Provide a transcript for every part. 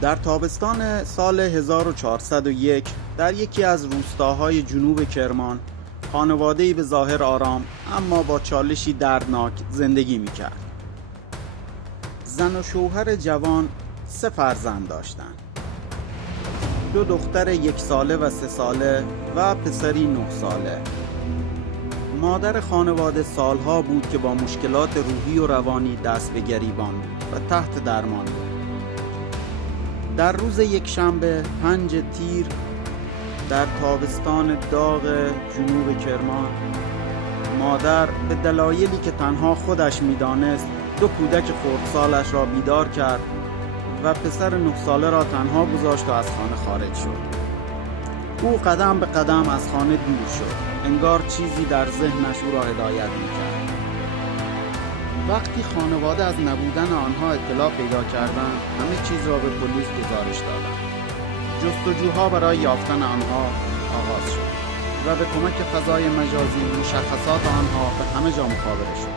در تابستان سال 1401 در یکی از روستاهای جنوب کرمان خانواده‌ای به ظاهر آرام اما با چالشی دردناک زندگی می‌کرد. زن و شوهر جوان 3 فرزند داشتند. 2 دختر 1 ساله و 3 ساله و پسری 9 ساله. مادر خانواده سالها بود که با مشکلات روحی و روانی دست به گریبان بود و تحت درمان بود. در روز یکشنبه 5 تیر در تابستان داغ جنوب کرمان، مادر به دلایلی که تنها خودش می‌دانست 2 کودک خردسالش را بیدار کرد و پسر 9 ساله را تنها گذاشت و از خانه خارج شد. او قدم به قدم از خانه دور شد، انگار چیزی در ذهنش او را هدایت می‌کرد. وقتی خانواده از نبودن آنها اطلاع پیدا کردند، همه چیز را به پلیس گزارش دادند. جستجوها برای یافتن آنها آغاز شد و به کمک فضای مجازی مشخصات آنها به همه جا مخابره شد.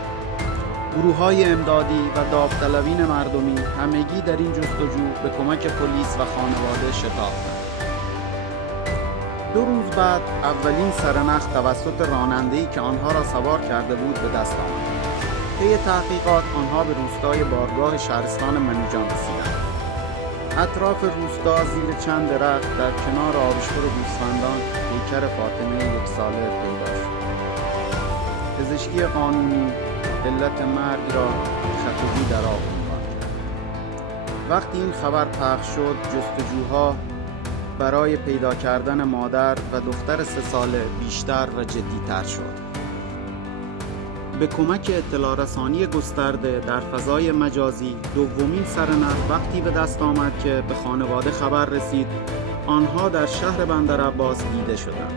گروه‌های امدادی و داوطلبین مردمی همگی در این جستجو به کمک پلیس و خانواده شتافتند. 2 روز بعد اولین سرنخ توسط راننده‌ای که آنها را سوار کرده بود به دست آمد. طی تحقیقات آنها به روستای بارگاه شهرستان منوچان رسیدند. اطراف روستا زیر چند درخت در کنار آبشخور گوسفندان پیکر فاطمه 1 ساله پیدا شد. پزشکی قانونی علت مرگ را خطوی در آب عنوان کرد. وقتی این خبر پخش شد، جستجوها برای پیدا کردن مادر و دختر 3 ساله بیشتر و جدی‌تر شد. به کمک اطلاع رسانی گسترده در فضای مجازی، دومین سرنخ وقتی به دست آمد که به خانواده خبر رسید آنها در شهر بندرعباس دیده شدند.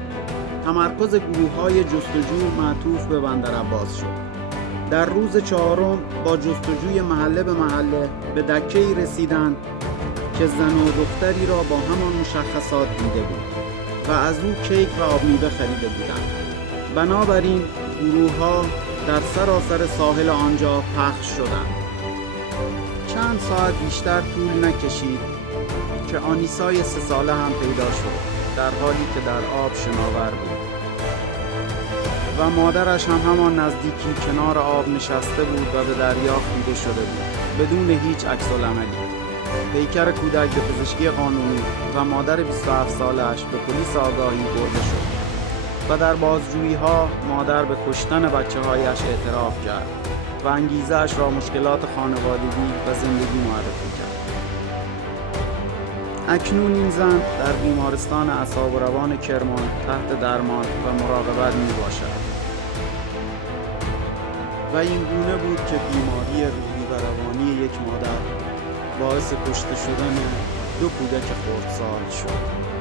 تمرکز گروه‌های جستجو معطوف به بندرعباس شد. در روز 4 با جستجوی محله به محله به دکه‌ای رسیدند که زن و دختری را با همان مشخصات دیده بود و از او کیک و آب میوه خریده بودند. بنابراین گروه‌ها در سراسر ساحل آنجا پخش شدند. چند ساعت بیشتر طول نکشید که آنیسای 3 ساله هم پیدا شد، در حالی که در آب شناور بود و مادرش هم همان نزدیکی کنار آب نشسته بود و به دریا خیره شده بود بدون هیچ عکس‌العملی. پیکر کودک به پزشکی قانونی و مادر 27 سالش به پلیس آگاهی برده شد و در بازجویی‌ها مادر به کشتن بچه‌هایش اعتراف کرد و انگیزه‌اش را مشکلات خانوادگی و زندگی معرفی کرد. اکنون این زن در بیمارستان اعصاب و روان کرمان تحت درمان و مراقبت می‌باشد و این گونه بود که بیماری روحی و روانی یک مادر باعث کشته شدن 2 کودک خردسال شد.